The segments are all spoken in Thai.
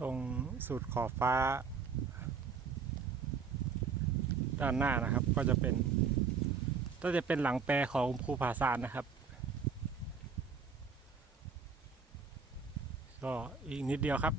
ตรงสุดขอบฟ้า ด้านหน้านะครับ ก็จะเป็นก็จะเป็นหลังแปรของภูผาซานนะครับ ก็อีกนิดเดียวครับ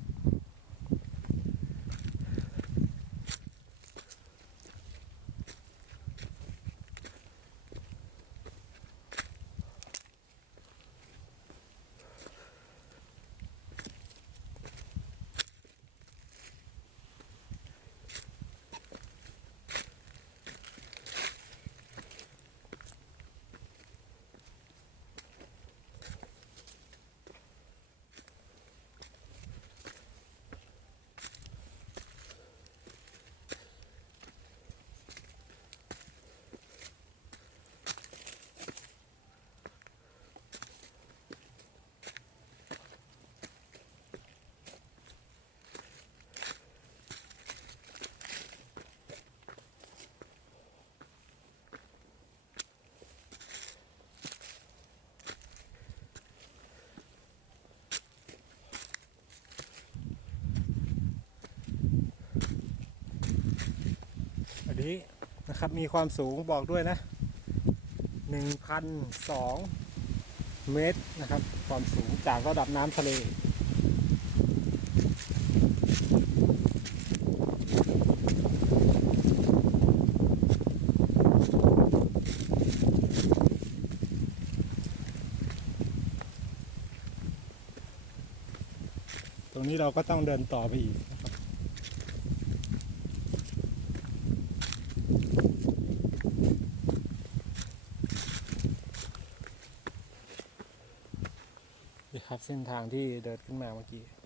นี้นะครับมีความสูงบอกด้วยนะ 1,002 เมตรนะครับ ความสูงจากระดับน้ำทะเลตรงนี้เราก็ต้องเดินต่อไปอีกนะครับ นี่ครับ เส้นทางที่เดินขึ้นมาเมื่อกี้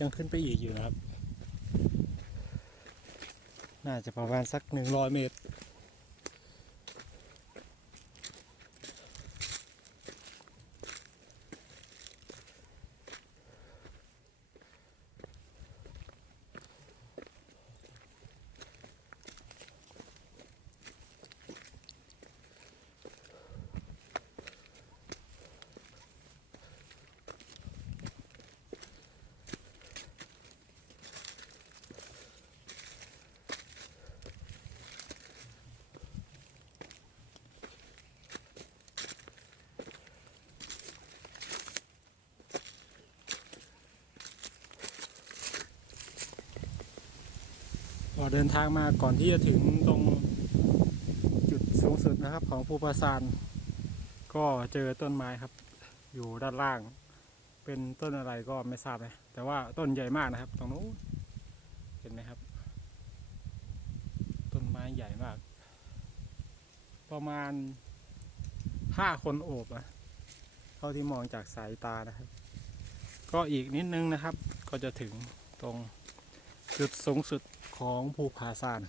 ยังขึ้นไปอีกอยู่นะครับ น่าจะประมาณสักหนึ่งร้อยเมตร เดินทางมาก่อนที่จะถึงตรงจุดสูงสุดนะครับ ของภูปราซานก็เจอต้นไม้ครับ อยู่ด้านล่าง เป็นต้นอะไรก็ไม่ทราบนะแต่ว่าต้นใหญ่มากนะครับ ตรงนู้นเห็นไหมครับ ต้นไม้ใหญ่มาก ประมาณห้าคนโอบอะเท่าที่มองจากสายตานะครับ ก็อีกนิดนึงนะครับ ก็จะถึงตรงจุดสูงสุด ของภูผาซาน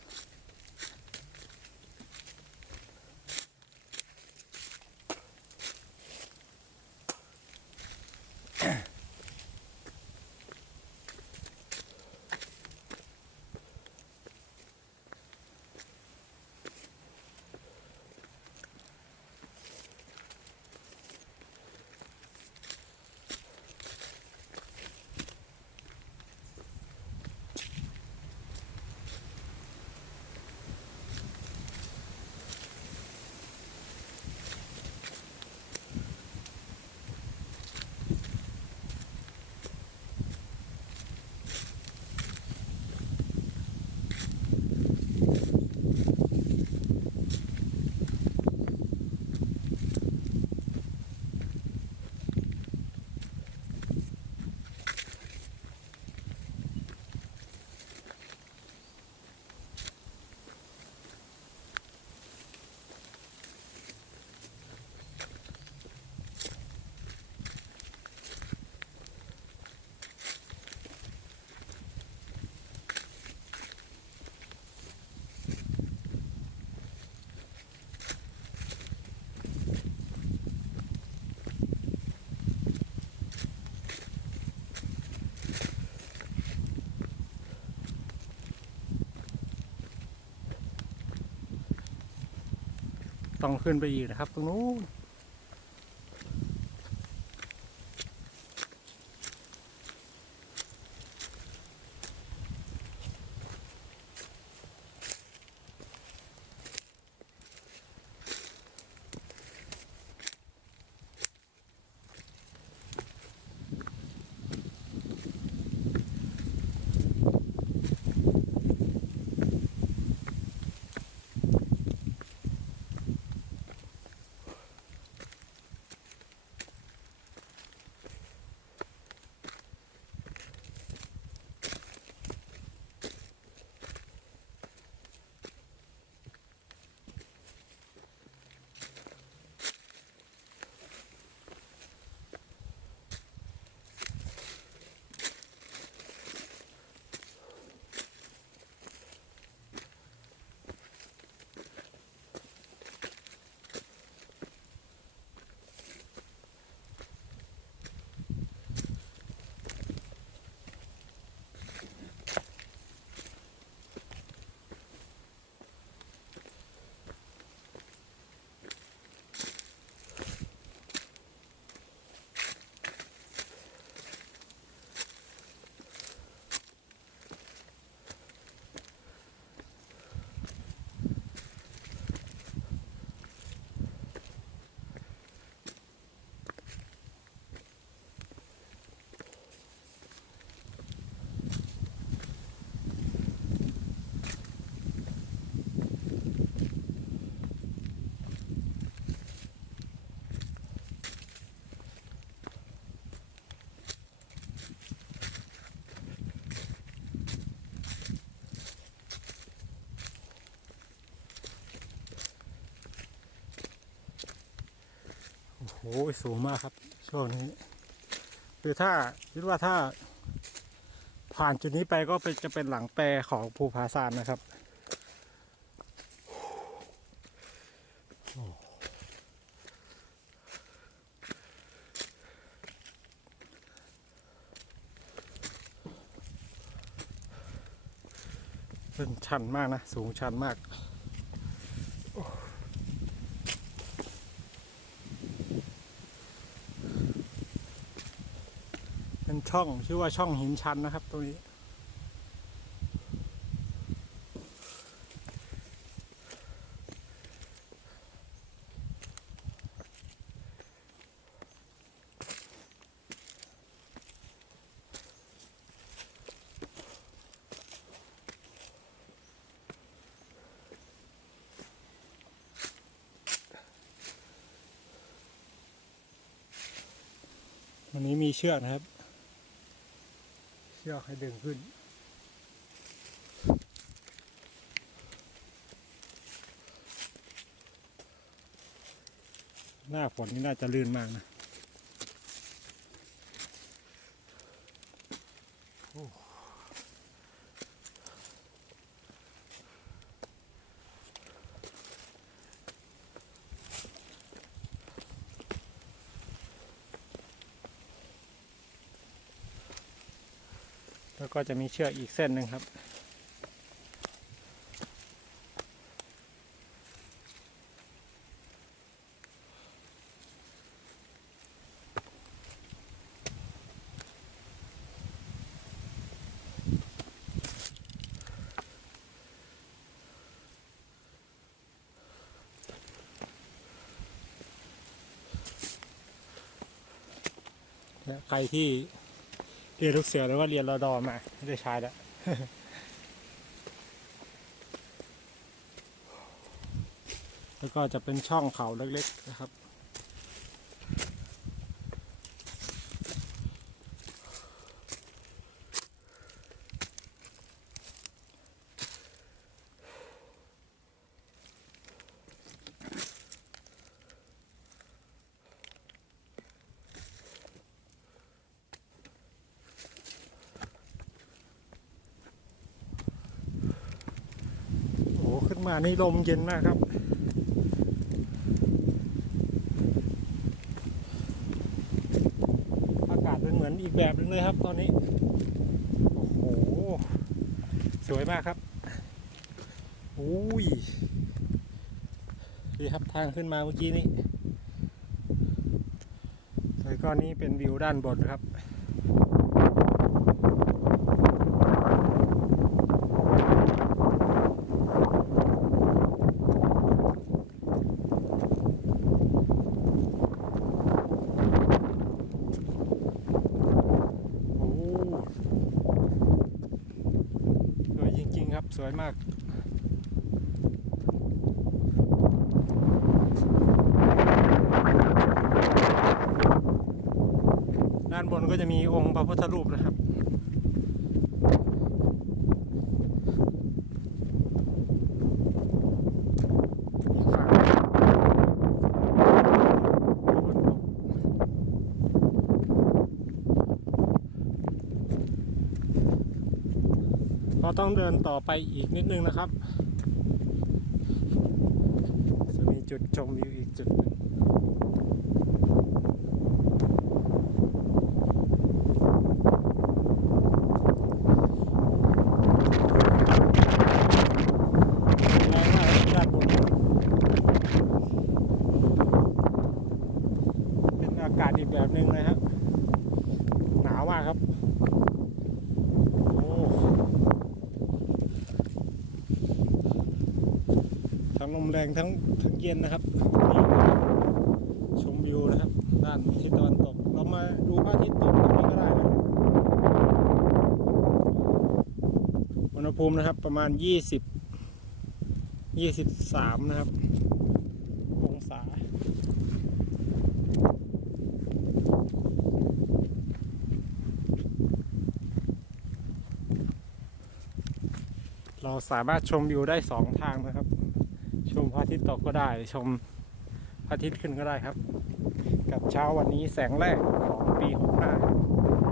ต้องขึ้นไปอีกนะครับ ตรงนู้น โอ้โหสูงมากครับ ช่วงนี้คือถ้าคิดว่าถ้า ผ่านจุดนี้ไปก็เป็นจะเป็นหลังแปรของภูผาซานนะครับเป็นชันมากนะ สูงชันมาก เป็น ช่องชื่อว่าช่องหินชันนะครับ ตรงนี้ วันนี้มีเชือกนะครับ ยอกให้ดึงขึ้น หน้าฝนนี่น่าจะลื่นมากนะ ก็จะมีเชือกอีกเส้นหนึ่งครับ และใครที่ เรียนลูกเสือหรือว่าเรียนรอดอมาไม่ได้ใช้แล้วแล้วก็จะเป็นช่องเขาเล็กๆนะครับ ขึ้นมานี่ลมเย็นมากครับอากาศเป็นเหมือนอีกแบบนึงเลยครับ ตอนนี้โอ้โหสวยมากครับอุ้ยดีครับทางขึ้นมาเมื่อกี้นี้แล้วก็นี่เป็นวิวด้านบนครับ โอ้สวยจริง ๆ ครับ สวยมากด้านบนก็จะมีองค์พระพุทธรูปนะครับ อีกฝั่งเรา ต้องเดินต่อไปอีกนิดนึงนะครับ จะมีจุดชมวิวอีกจุดหนึ่ง แรงมากครับด้านบนเป็นอากาศอีกแบบหนึ่งเลยครับ หนาวมากครับ โอ้ทั้ งทั้งทั้งเย็นนะครับนี่ชมวิวนะครับด้านทิศตะวันตก เรามาดูพระอาทิตย์ตกตรงนี้ก็ได้นะอุณหภูมินะครับประมาณ 20ยี่สิบสามนะครับ องศาเราสามารถชมวิวได้สองทางนะครับ ชมพระอาทิตย์ตกก็ได้ ชมพระอาทิตย์ขึ้นก็ได้ครับ กับเช้าวันนี้แสงแรกของปี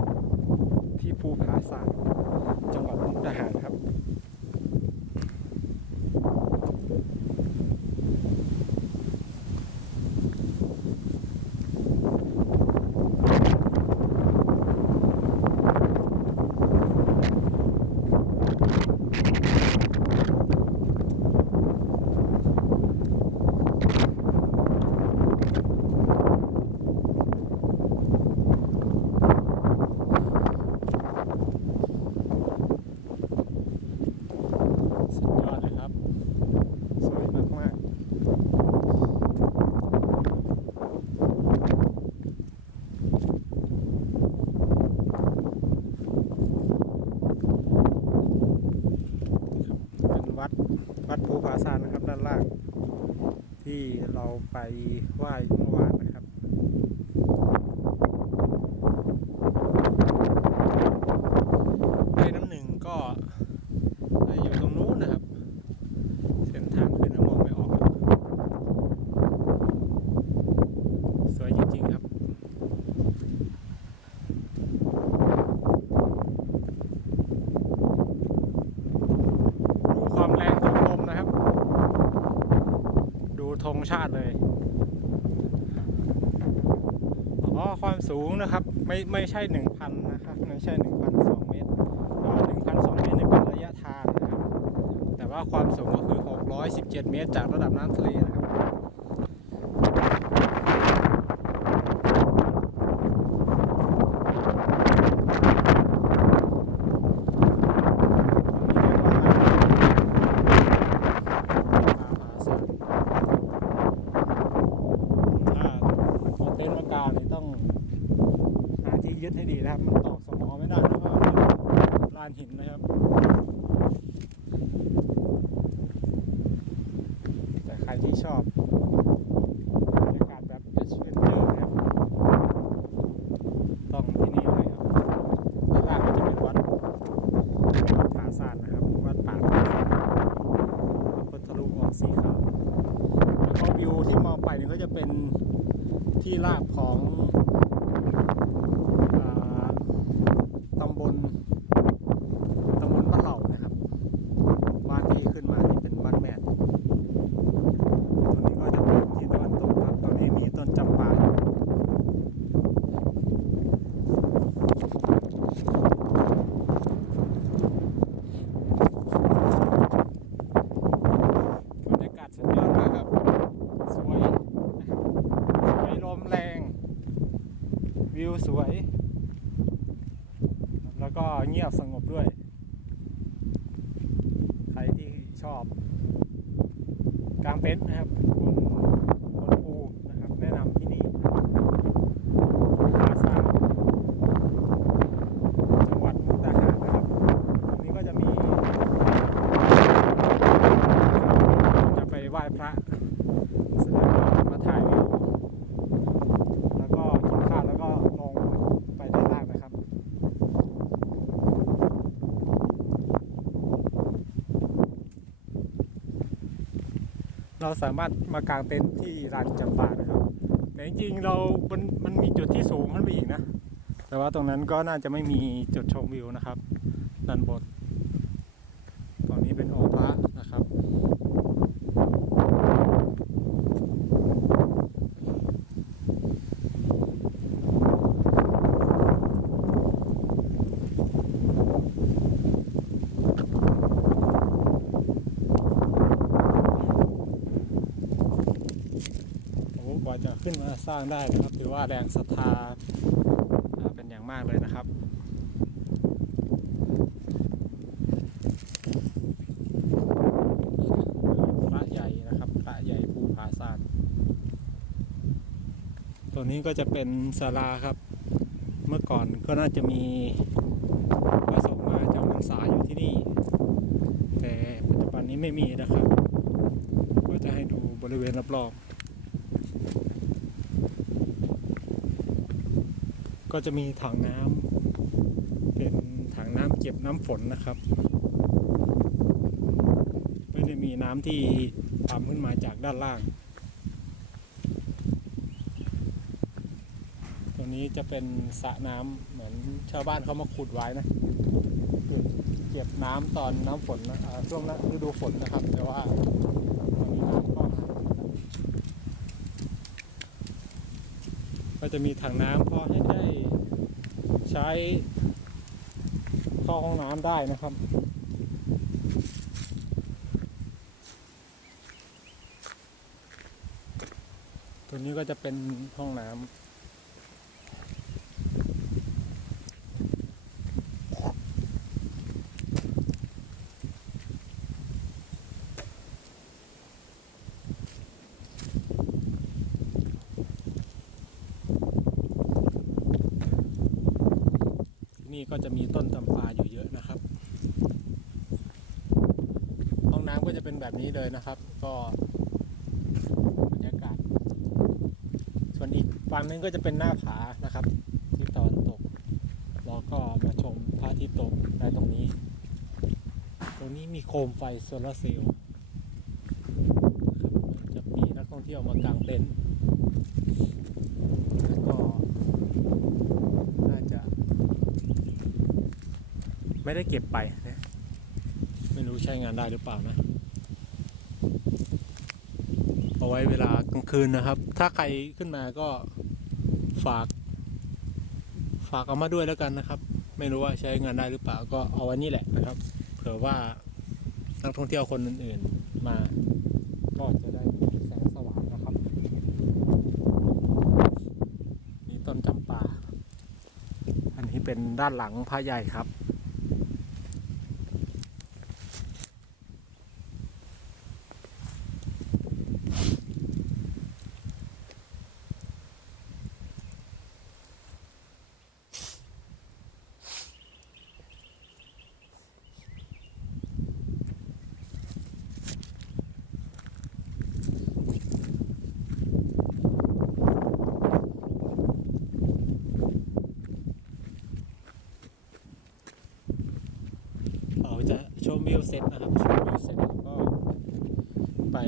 65ที่ภูผาสางจังหวัดมุกดาหารครับ สุดยอดเลยครับ สวยมากๆ เป็นวัดวัดภูผาซานนะครับ ด้านล่าง ที่เรา ไปไหว้เมื่อวานนะครับไปน้ำหนึ่งก็อยู่ตรงนู้นนะครับ เส้นทางขึ้นนะมองไม่ออกครับสวยจริงๆครับ ดูความแรงของลมนะครับ ดู ธงชาติเลยอ๋อความสูงนะครับ ไม่ไม่ใช่1,000นะครับไม่ใช่1,002เมตรหนึ่งพันสองเมตรเป็นระยะทางนะครับแต่ว่าความสูงก็คือ617เมตร จากระดับน้ำทะเลนะครับ ถ้าเอาเต็นท์มากางนี่ต้องหาที่ยึดให้ดีนะครับ มันตอกสมอไม่ได้นะเพราะว่าเป็นลานหินนะครับ แดสุดยอดมากครับ สวยนะครับสวยลมแรง วิวสวย แล้วก็เงียบสงบด้วย ใครที่ชอบกางเต็นท์นะครับ เราสามารถมากางเต็นท์ที่ลานจำปานะครับแต่จริงๆเรา มันมันมีจุดที่สูงขึ้นไปอีกนะ แต่ว่าตรงนั้นก็น่าจะไม่มีจุดชมวิวนะครับด้านบน ตอนนี้เป็นองค์พระนะครับ โอ้กว่าจะขึ้นมางได้นะครับ ถือว่าแรงศรัทธาอ่าเป็นอย่างมากเลยนะครับพระใหญ่นะครับพระใหญ่ภูผาซานตัวนี้ก็จะเป็นศาลาครับ เมื่อก่อนก็น่าจะมีพระสงฆ์มาจำพรรษาอยู่ที่นี่ แต่ปัจจุบันนี้ไม่มีนะครับ ก็จะให้ดูบริเวณรอบๆ ก็จะมีถังน้ำเป็นถังน้ำเก็บน้ำฝนนะครับ ไม่ได้มีน้ำที่ปั๊มขึ้นมาจากด้านล่าง ตรงนี้จะเป็นสระน้ำเหมือนชาวบ้านเขามาขุดไว้นะเก็บน้ำตอนน้ำฝนนะช่วงฤดูฝนนะครับ แต่ว่าตอนนี้น้ำก็หายไปแล้ว ก็จะมีถังน้ำพอให้ได้ใช้เข้าห้องน้ำได้นะครับ ตัวนี้ก็จะเป็นห้องน้ำ ที่นี่ก็จะมีต้นจำปาอยู่เยอะนะครับ ห้องน้ำก็จะเป็ นี้เลยนะครับ ก็บรรยากาศ ส่วนอีกฝั่งนึงก็จะเป็นหน้าผานะครับ ที่ตอนตกแล้วก็มาชมพระอาทิตย์ตกได้ตรงนี้ ตรงนี้มีโคมไฟโซลาร์เซลล์จะมีนักท่องเที่ยวมากางเต็นท์แล้วก็น่าจะ ไม่ได้เก็บไปนะไม่รู้ใช้งานได้หรือเปล่านะ เอาไว้เวลากลางคืนนะครับ ถ้าใครขึ้นมาก็ฝาก ฝากเอามาด้วยแล้วกันนะครับ ไม่รู้ว่าใช้งานได้หรือเปล่าก็เอาไว้นี่แหละนะครับ เผื่อว่านักท่องเที่ยวคนอื่นๆมา ก็จะได้แสงสว่างนะครับ นี่ต้นจำปา อันนี้เป็นด้านหลังพระใหญ่ครับ เราจะชมวิวเสร็จนะครับชมวิวเสร็จแล้วก็ไป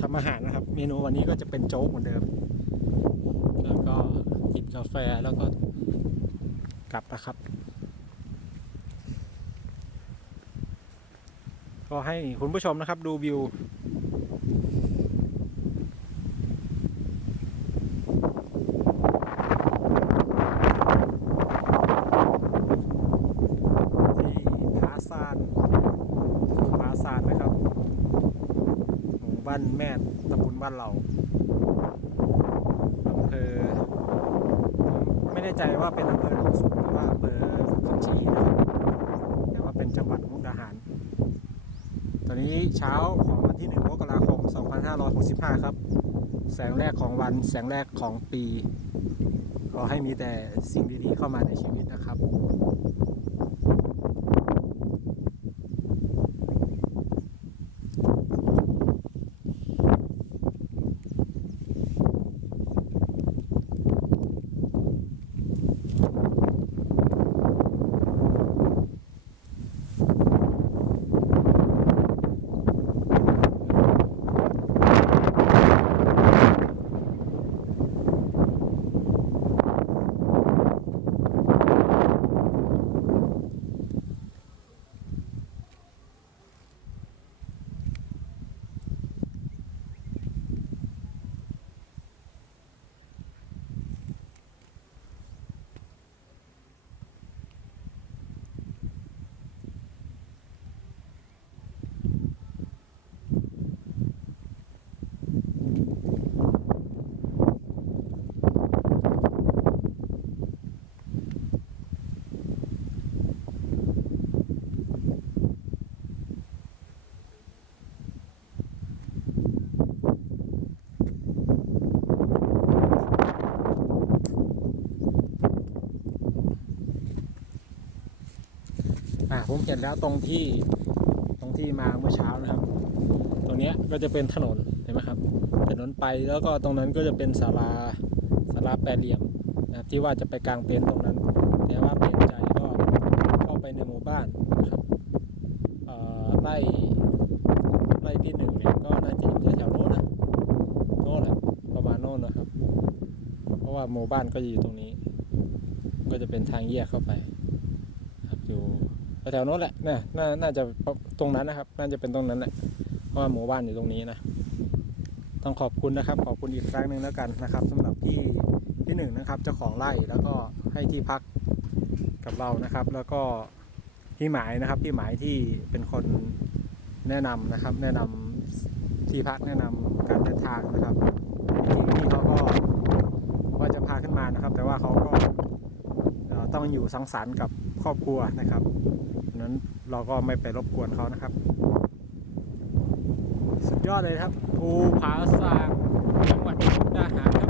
ทำอาหารนะครับ เมนู วันนี้ก็จะเป็นโจ๊กเหมือนเดิม แล้วก็กินกาแฟแล้วก็กลับนะครับ ก็ให้คุณผู้ชมนะครับดูวิว ที่ผาซานผาซานนะครับหมู่บ้านแม่นตำบลบ้านเราอำเภอ น่ใจว่าเป็นอำเภอหนองสูงหรือว่าอำเภอคำชีนะครับแต่ว่าเป็นจังหวัดมุกดาหาร ตอนนี้เช้าของวันที่ 1 มกราคม 2565 ครับ แสงแรกของวันแสงแรกของปี ขอให้มีแต่สิ่งดีๆเข้ามาในชีวิตนะครับ อ่าผมเห็นแล้วตรงที่ตรงที่มาเมื่อเช้านะครับ ตรงนี้ก็จะเป็นถนนเห็นไหมครับ ถนนไปแล้วก็ตรงนั้นก็จะเป็นศาลาศาลาแปดเหลี่ยมนะครับที่ว่าจะไปกางเต็นท์ตรงนั้น แต่ว่าเปลี่ยนใจก็เข้าไปในหมู่บ้านนะครับไล่ไล่ที่หนึ่งเนี่ยก็น่าจะอยู่แถวโน้นนะโน่นแหละประมาณโน้นนะครับ เพราะว่าหมู่บ้านก็อยู่ตรงนี้ ก็จะเป็นทางแยกเข้าไป แถวโน้นแหละน่าน่าน่าจะตรงนั้นนะครับ น่าจะเป็นตรงนั้นแหละเพราะว่าหมู่บ้านอยู่ตรงนี้นะต้องขอบคุณนะครับ ขอบคุณอีกครั้งหนึ่งแล้วกันนะครับสำหรับที่ที่หนึ่งนะครับ เจ้าของไร่แล้วก็ให้ที่พักกับเรานะครับ แล้วก็พี่หมายนะครับพี่หมายที่เป็นคนแนะนำนะครับ แนะนำที่พักแนะนำการเดินทางนะครับที่นี่เขาก็ว่าจะพาขึ้นมานะครับ แต่ว่าเขาก็เอ่อต้องอยู่สังสรรค์กับครอบครัวนะครับ เราก็ไม่ไปรบกวนเขานะครับ สุดยอดเลยครับ ภูผาซางจังหวัดมุกดาหารครับ